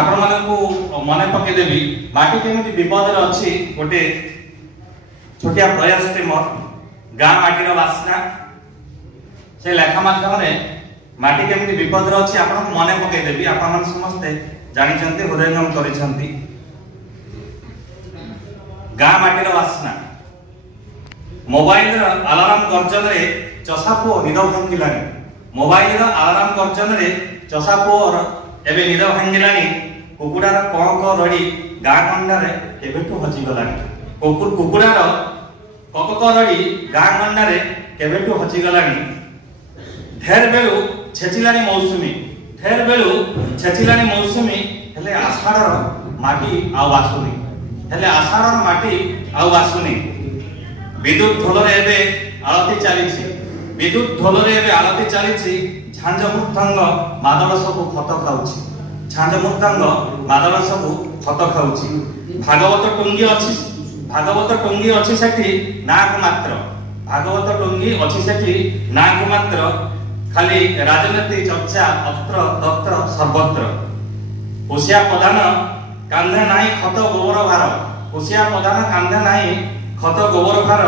आपण मानकु मने पके देबी माटी केमिति विपद रे अछि गोटे छोटिया प्रयास ते मोर गां माटी रो वासना से लेखा माध्यम रे माटी केमिति विपद रे अछि आपण मने पके देबी आपण मन समस्त जानि चंती हृदयंगम करि चंती गां माटी रो वासना मोबाइल रो अलार्म गर्जन रे चसापो निद भांगिलानी मोबाइल रो अलार्म गर्जन रे चसापो एबे निद भांगिलानी कुकुडार कक रडी गां गंडा रे केबेठु हजि गलानी कुकुडार कक रडी गां गंडा रे केबेठु हजि गलानी ढेर बेलु छेचिलानी मौसुमी हेले आषाढ़ माटी आउ आसुनी हेले आषाढ़ माटी आउ आसुनी विद्युत ढोलरे एबे आलती चलीछि झांझ मृदंग मादल सबु खत खाउछि झांझ मृदंग मादल सबु खत खाउछि भागवत टुंगी अछि सेठी नाक मात्र खाली राजनीति चर्चा अत्र तत्र सर्वत्र ओसिया प्रधान कांधे नाही खत गोबर भार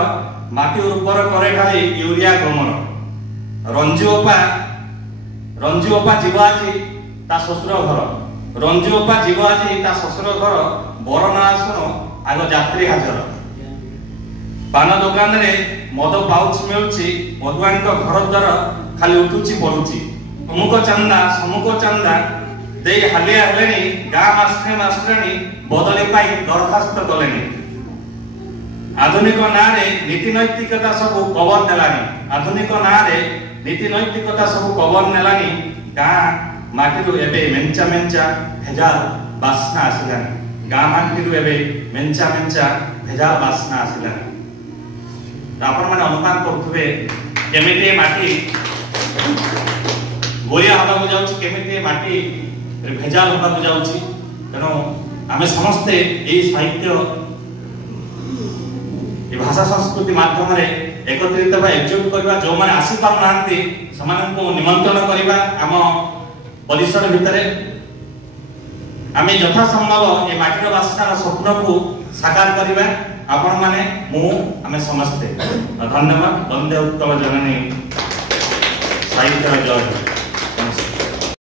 माटी उर्वर करे ढाली यूरिया गमन रंजू ओपा जीव आज ता ससुर घर बरना आसन आग यात्री हाजर पान दुकान रे मद पाउच मिलुची मधुआनी तो घर द्वार खाली उठुची पड़ुची समुक चंदा दे हालिया हेलेनी गां मास्टरानी बदली पाई दरखास्त कलेनी आधुनिक नारे नीति नैतिकता सबु कवर नेलानी गां माटीरु एबे मेंचा भेजाल बासना आसिलानी आपण माने अनुमान करथुबे केमिति माटी गोलिया हबा जाउची केमिति माटी भेजाल हबा जाउची तेनो आमे समस्ते एई साहित्य ए भाषा संस्कृति माध्यम रे एकत्रित बा एकजुट करबा जो माने आसी पाउ नांती समान को निमंत्रण करबा आम परिसर भितरे आमे यथा संभव ए माटीर वासनार स्वप्न को साकार करबा आपण माने मु आमे समस्ते धन्यवाद। वंदे उत्कल जननी साहित्य जय।